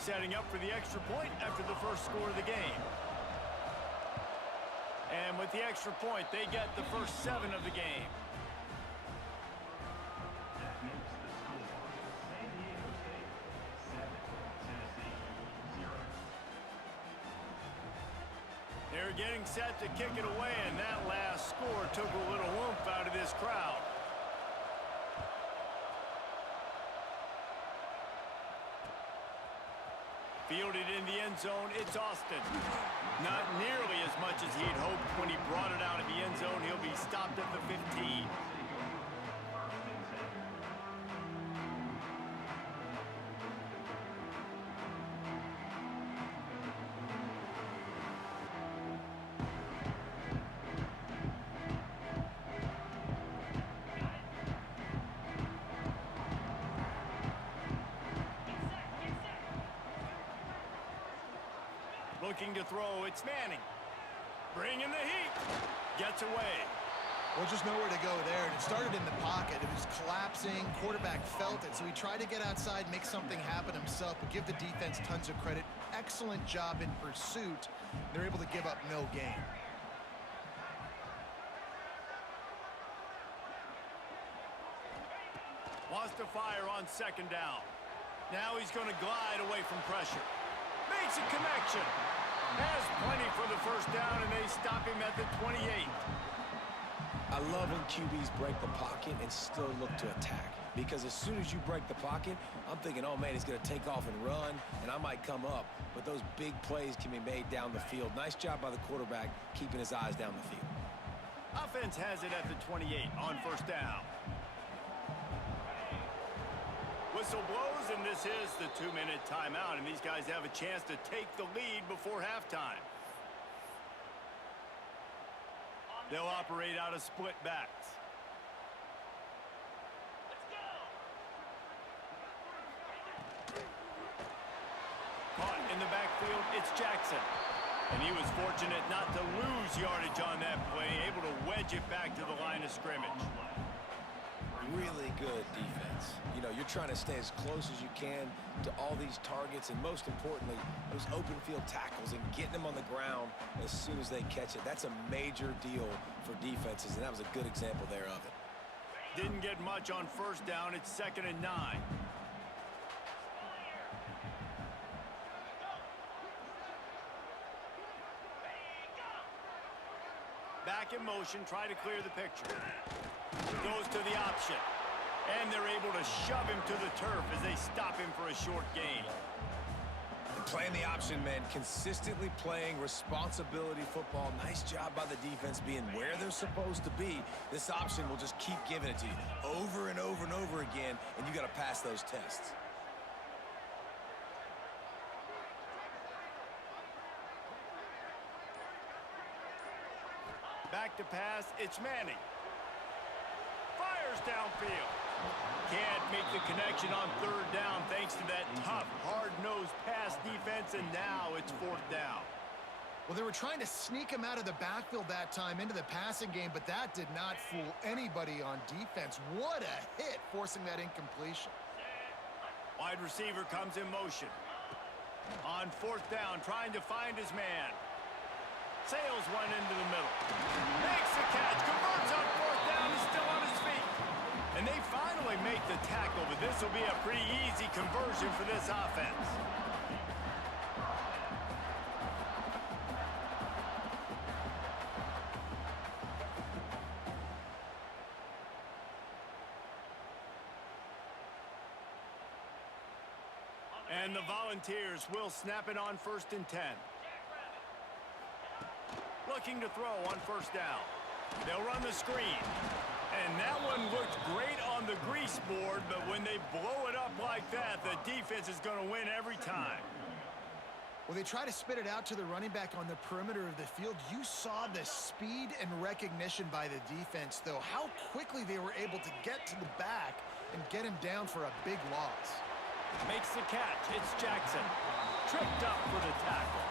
setting up for the extra point after the first score of the game. And with the extra point, they get the first 7 of the game. That makes the score San Diego State 7, Tennessee 0. They're getting set to kick it away, and that last score took a little oomph out of this crowd. Fielded in the end zone, it's Austin. Not nearly as much as he'd hoped when he brought it out of the end zone. He'll be stopped at the 15. Looking to throw, it's Manning. Bringing the heat. Gets away. Well, just nowhere to go there, and it started in the pocket. It was collapsing. Quarterback felt it, so he tried to get outside, make something happen himself, but give the defense tons of credit. Excellent job in pursuit. They're able to give up no gain. Wants to fire on second down. Now he's going to glide away from pressure. Makes a connection. Has plenty for the first down, and they stop him at the 28. I love when QBs break the pocket and still look to attack. Because as soon as you break the pocket, I'm thinking, oh man, he's going to take off and run, and I might come up. But those big plays can be made down the field. Nice job by the quarterback keeping his eyes down the field. Offense has it at the 28 on first down. Whistle blows, and this is the 2-minute timeout, and these guys have a chance to take the lead before halftime. They'll operate out of split backs. Caught in the backfield, it's Jackson. And he was fortunate not to lose yardage on that play, able to wedge it back to the line of scrimmage. Really good defense. You know, you're trying to stay as close as you can to all these targets, and most importantly, those open field tackles and getting them on the ground as soon as they catch it. That's a major deal for defenses, and that was a good example there of it. Didn't get much on first down. It's 2nd and 9. Back in motion, try to clear the picture. Goes to the option. And they're able to shove him to the turf as they stop him for a short gain. And playing the option, man, consistently playing responsibility football. Nice job by the defense being where they're supposed to be. This option will just keep giving it to you over and over and over again, and you got to pass those tests. Back to pass, it's Manning. Fires downfield. Can't make the connection on third down thanks to that tough, hard-nosed pass defense, and now it's 4th down. Well, they were trying to sneak him out of the backfield that time into the passing game, but that did not fool anybody on defense. What a hit, forcing that incompletion. Wide receiver comes in motion. On 4th down, trying to find his man. Sails one into the middle. Makes the catch, converts on 4th down, is still on his feet. And they finally make the tackle, but this will be a pretty easy conversion for this offense. And the Volunteers will snap it on 1st and 10. Looking to throw on 1st down. They'll run the screen. And that one looked great on the grease board, but when they blow it up like that, the defense is going to win every time. Well, they try to spit it out to the running back on the perimeter of the field. You saw the speed and recognition by the defense, though. How quickly they were able to get to the back and get him down for a big loss. Makes the catch. It's Jackson. Tripped up for the tackle.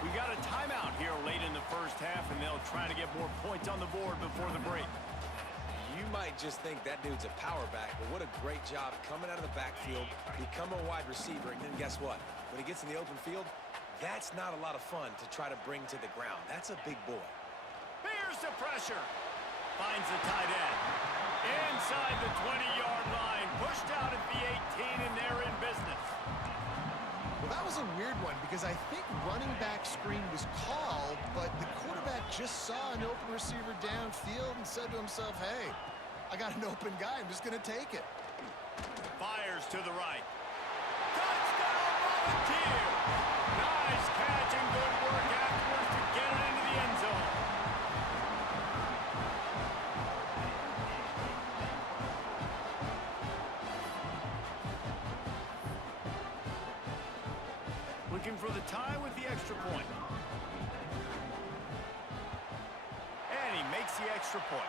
We got a timeout here late in the first half, and they'll try to get more points on the board before the break. might just think that dude's a power back, but what a great job coming out of the backfield, become a wide receiver, and then guess what? When he gets in the open field, that's not a lot of fun to try to bring to the ground. That's a big boy. Here's the pressure. Finds the tight end. Inside the 20-yard line. Pushed out at the 18, and they're in business. Well, that was a weird one because I think running back screen was called, but the quarterback just saw an open receiver downfield and said to himself, hey, I got an open guy. I'm just going to take it. Fires to the right. Touchdown, Volunteers! Nice catch and good work afterwards to get it into the end zone. Looking for the tie with the extra point. And he makes the extra point.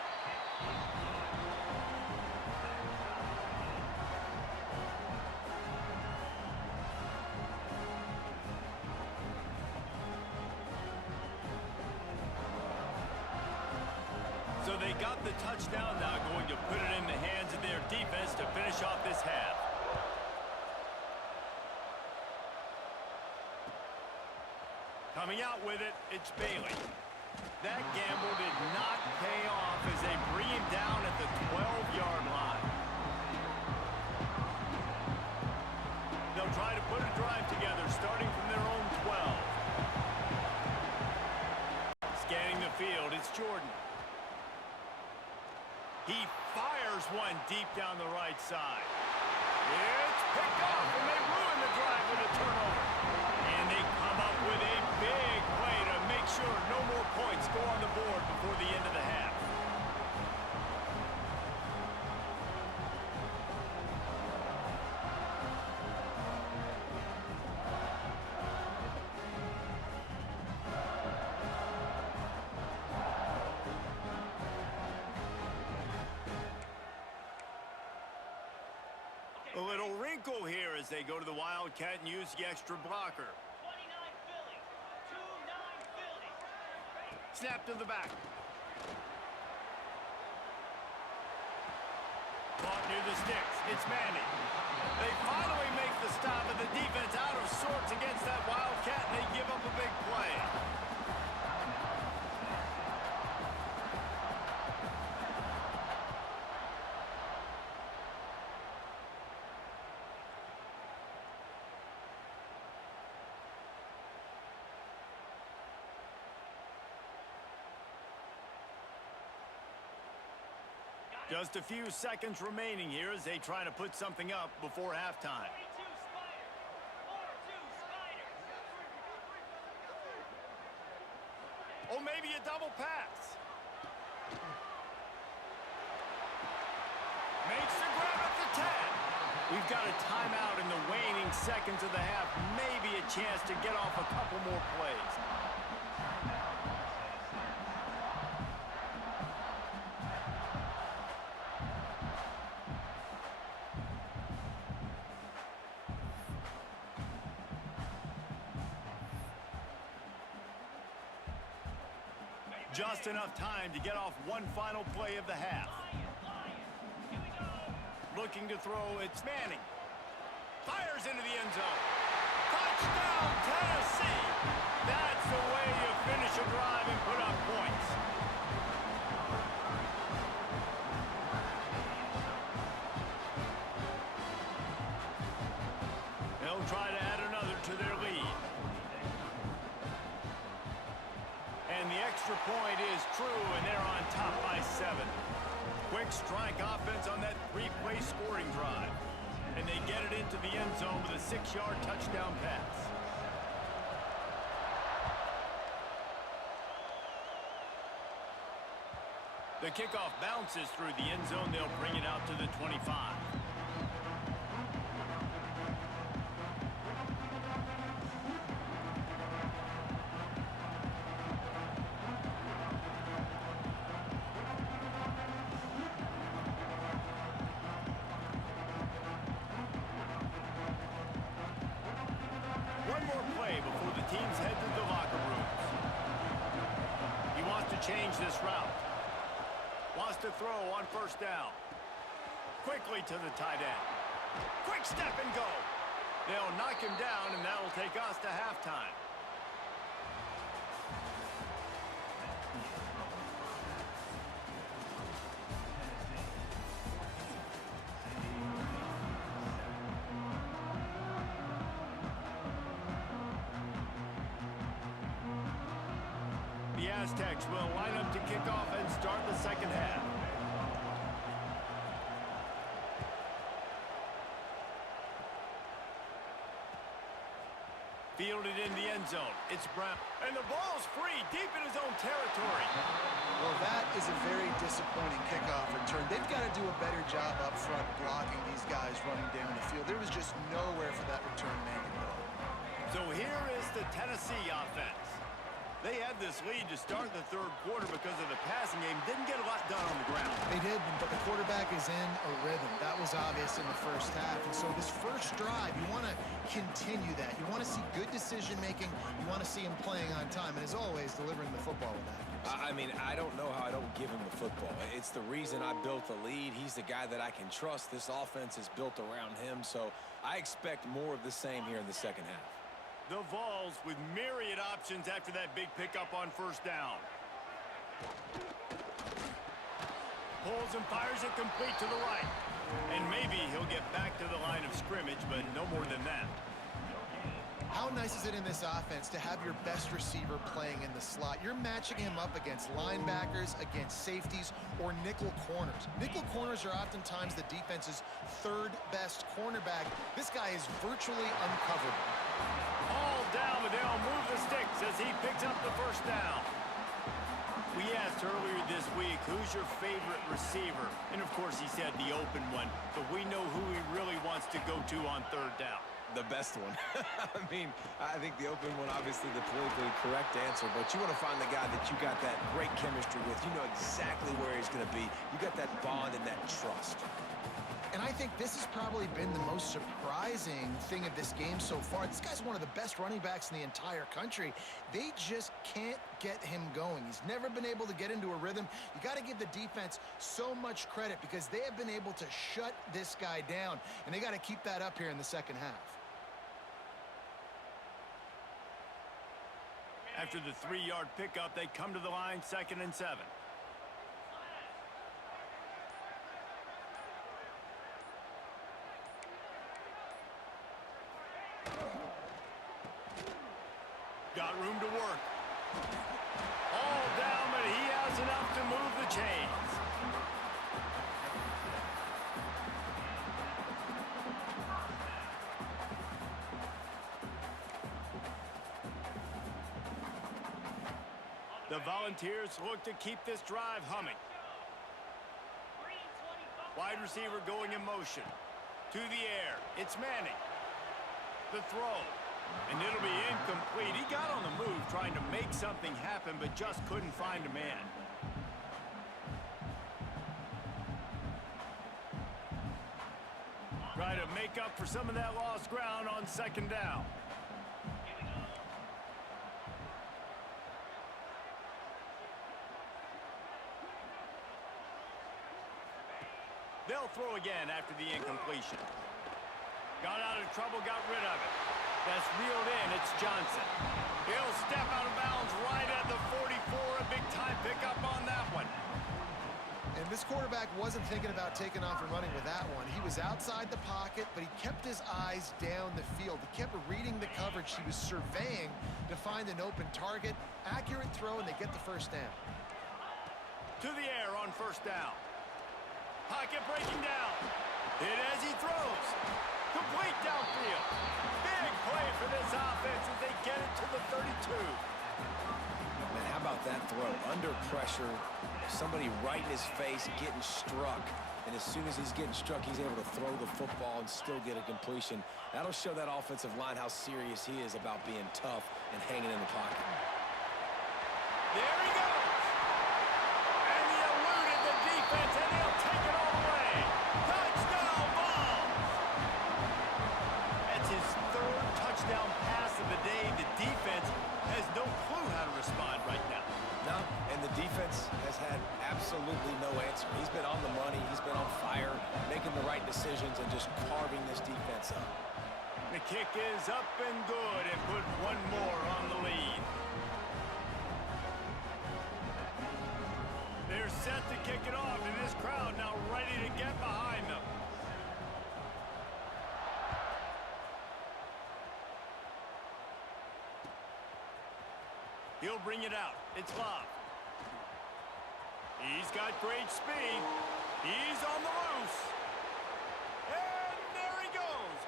So they got the touchdown, now going to put it in the hands of their defense to finish off this half. Coming out with it, it's Bailey. That gamble did not pay off as they bring him down at the 12-yard line. They'll try to put a drive together, starting from their own 12. Scanning the field, it's Jordan. He fires one deep down the right side. It's picked off, and they ruin the drive with a turnover. And they come up with a big play to make sure no more points go on the board before the end of the half. A little wrinkle here as they go to the Wildcat and use the extra blocker. 29 Philly. 2-9 Philly. Snap to the back. Caught near the sticks. It's Manning. They finally make the stop, and the defense out of sorts against that Wildcat, and they give up a big play. Just a few seconds remaining here as they try to put something up before halftime. 42 Spiders. 4-2 Spiders. Oh, maybe a double pass. Makes the grab at the 10. We've got a timeout in the waning seconds of the half. Maybe a chance to get off a couple more plays. Just enough time to get off one final play of the half. Looking to throw, it's Manning. Fires into the end zone. Touchdown, Tennessee! That's the way you finish a drive and put up points. They'll try to add another to their lead. And the extra point is true, and they're on top by 7. Quick strike offense on that 3-play scoring drive. And they get it into the end zone with a 6-yard touchdown pass. The kickoff bounces through the end zone. They'll bring it out to the 25. One more play before the teams head to the locker rooms. He wants to change this route. Wants lost to throw on first down. Quickly to the tight end. Quick step and go. They'll knock him down, and that'll take us to halftime. The Aztecs will line up to kick off and start the second half. Fielded in the end zone. It's Brown. And the ball's free deep in his own territory. Well, that is a very disappointing kickoff return. They've got to do a better job up front blocking these guys running down the field. There was just nowhere for that return man to go. So here is the Tennessee offense. They had this lead to start the third quarter because of the passing game. Didn't get a lot done on the ground. They did, but the quarterback is in a rhythm. That was obvious in the first half. And so this first drive, you want to continue that. You want to see good decision-making. You want to see him playing on time. And as always, delivering the football with that. I mean, I don't know how I don't give him the football. It's the reason I built the lead. He's the guy that I can trust. This offense is built around him. So I expect more of the same here in the second half. The Vols with myriad options after that big pickup on first down. Pulls and fires it complete to the right. And maybe he'll get back to the line of scrimmage, but no more than that. How nice is it in this offense to have your best receiver playing in the slot? You're matching him up against linebackers, against safeties, or nickel corners. Nickel corners are oftentimes the defense's third best cornerback. This guy is virtually uncoverable. All down, but they'll move the sticks as he picks up the first down. We asked earlier this week, who's your favorite receiver? And of course he said the open one, but we know who he really wants to go to on third down. The best one. I mean, I think the open one, obviously the politically correct answer, but you want to find the guy that you got that great chemistry with. You know exactly where he's going to be. You got that bond and that trust. And I think this has probably been the most surprising thing of this game so far. This guy's one of the best running backs in the entire country. They just can't get him going. He's never been able to get into a rhythm. You got to give the defense so much credit because they have been able to shut this guy down, and they got to keep that up here in the second half. After the 3-yard pickup, they come to the line, 2nd and 7. Got room to work. All down, but he has enough to move the chains. The Volunteers look to keep this drive humming. Wide receiver going in motion. To the air. It's Manning. The throw. And it'll be incomplete. He got on the move trying to make something happen, but just couldn't find a man. Try to make up for some of that lost ground on 2nd down. They'll throw again after the incompletion. Got out of trouble, got rid of it. That's reeled in. It's Johnson. He'll step out of bounds right at the 44. A big-time pickup on that one. And this quarterback wasn't thinking about taking off and running with that one. He was outside the pocket, but he kept his eyes down the field. He kept reading the coverage. He was surveying to find an open target. Accurate throw, and they get the first down. To the air on 1st down. Pocket breaking down. Hit as he throws. Complete downfield. Big play for this offense as they get it to the 32. Man, how about that throw? Under pressure, somebody right in his face getting struck. And as soon as he's getting struck, he's able to throw the football and still get a completion. That'll show that offensive line how serious he is about being tough and hanging in the pocket. There he goes. And he eluded the defense, and he'll take it all the way. Touchdown, Vols! That's his 3rd touchdown pass of the day. The defense has no clue how to respond right now. No, and the defense has had absolutely no answer. decisions and just carving this defense up. The kick is up and good and put one more on the lead. They're set to kick it off, and this crowd now ready to get behind them. He'll bring it out. It's Love. He's got great speed. He's on the loose. And there he goes.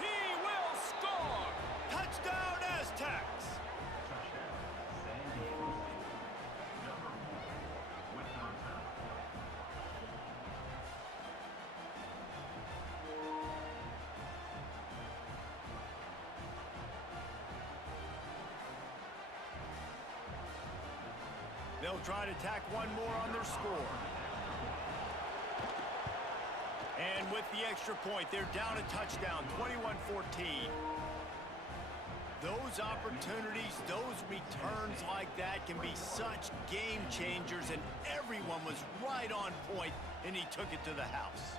He will score. Touchdown, Aztecs. Touchdown, San Diego State. Number 4, with no time. They'll try to tack one more on their score. And with the extra point, they're down a touchdown, 21-14. Those opportunities, those returns like that can be such game changers, and everyone was right on point, and he took it to the house.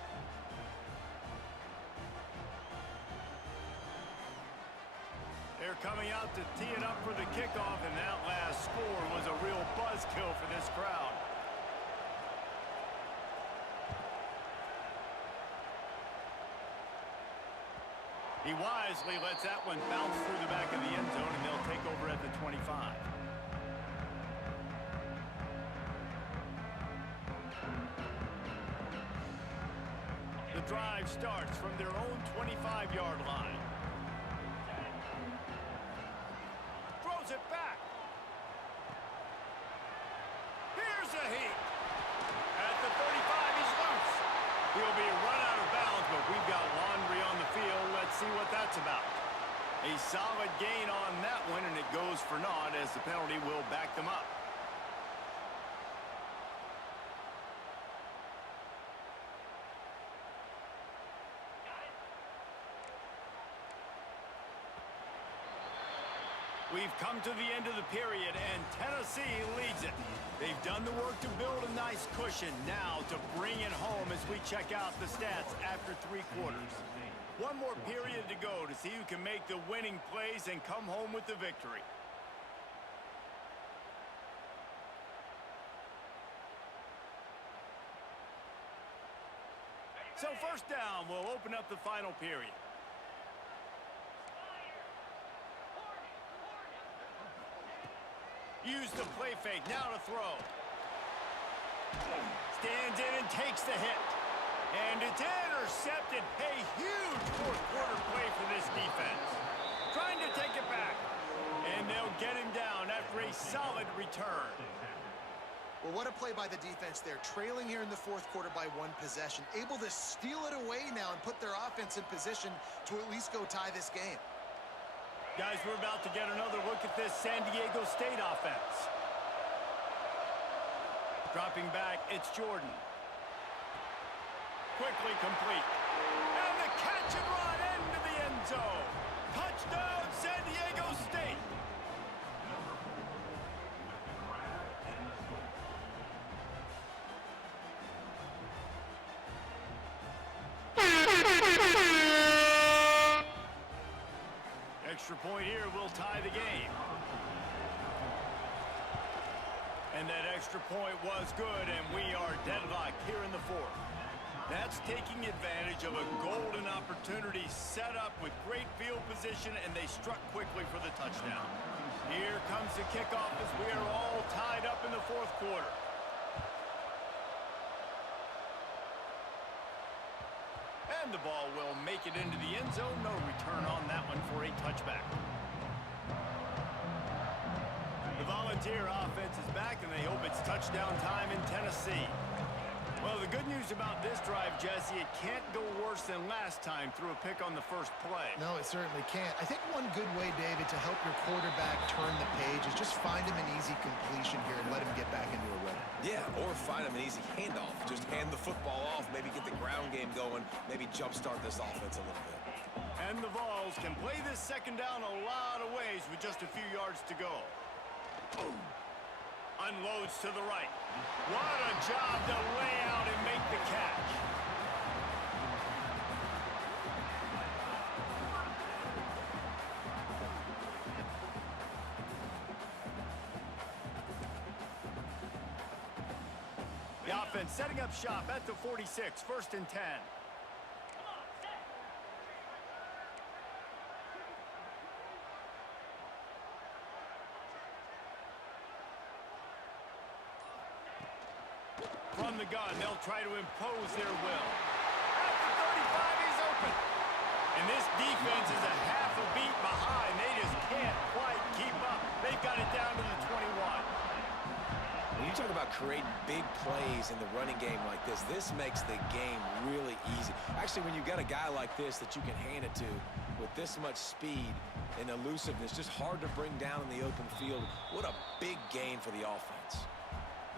They're coming out to tee it up for the kickoff, and that last score was a real buzzkill for this crowd. He wisely lets that one bounce through the back of the end zone, and they'll take over at the 25. The drive starts from their own 25-yard line. Throws it back. Here's a heat. At the 35, he's loose. He'll be run out of bounds, but we've got laundry on the field. Let's see what that's about. A solid gain on that one, and it goes for naught as the penalty will back them up. We've come to the end of the period, and Tennessee leads it. They've done the work to build a nice cushion. Now to bring it home as we check out the stats after 3 quarters. One more period to go to see who can make the winning plays and come home with the victory. So first down will open up the final period. Use the play fake, now to throw. Stands in and takes the hit. And it's intercepted. A huge fourth-quarter play for this defense. Trying to take it back. And they'll get him down after a solid return. Well, what a play by the defense there. Trailing here in the fourth quarter by 1 possession. Able to steal it away now and put their offense in position to at least go tie this game. Guys, we're about to get another look at this San Diego State offense. Dropping back, it's Jordan. Quickly complete. And the catch and run into the end zone. Touchdown, San Diego State. Number 4, with the grab and the score. Extra point here will tie the game. And that extra point was good, and we are deadlocked here in the fourth. That's taking advantage of a golden opportunity set up with great field position, and they struck quickly for the touchdown. Here comes the kickoff as we are all tied up in the fourth quarter. And the ball will make it into the end zone. No return on that one for a touchback. The Volunteer offense is back, and they hope it's touchdown time in Tennessee. Well, the good news about this drive, Jesse, it can't go worse than last time through a pick on the first play. No, it certainly can't. I think one good way, David, to help your quarterback turn the page is just find him an easy completion here and let him get back into a rhythm. Yeah, or find him an easy handoff. Just hand the football off, maybe get the ground game going, maybe jumpstart this offense a little bit. And the Vols can play this second down a lot of ways with just a few yards to go. Unloads to the right. What a job to lay out and make the catch. offense setting up shop at the 46, 1st and 10. From the gun, they'll try to impose their will. At the 35, he's open. And this defense is a half a beat behind. They just can't quite keep up. They've got it down to the 21. When you talk about creating big plays in the running game like this makes the game really easy. Actually, when you've got a guy like this that you can hand it to with this much speed and elusiveness, just hard to bring down in the open field, what a big gain for the offense.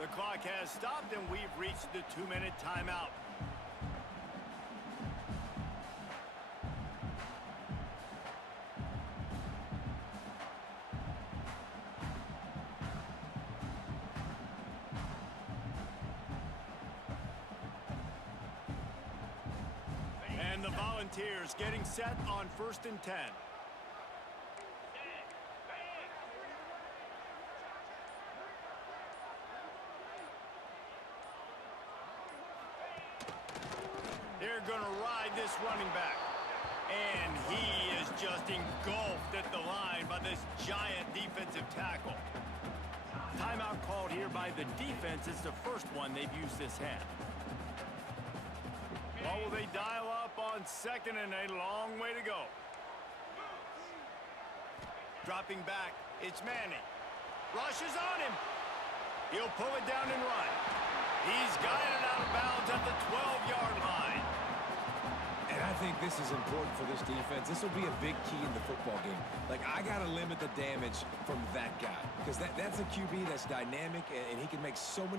The clock has stopped, and we've reached the 2-minute timeout. And the Volunteers getting set on 1st and 10. They're going to ride this running back. And he is just engulfed at the line by this giant defensive tackle. Timeout called here by the defense. It's the first one they've used this half. What will they dial up on 2nd and a long way to go? Dropping back, it's Manning. Rushes on him. He'll pull it down and run. He's got it out of bounds at the 12-yard line. And I think this is important for this defense. This will be a big key in the football game. Like, I got to limit the damage from that guy because that's a QB that's dynamic, and he can make so many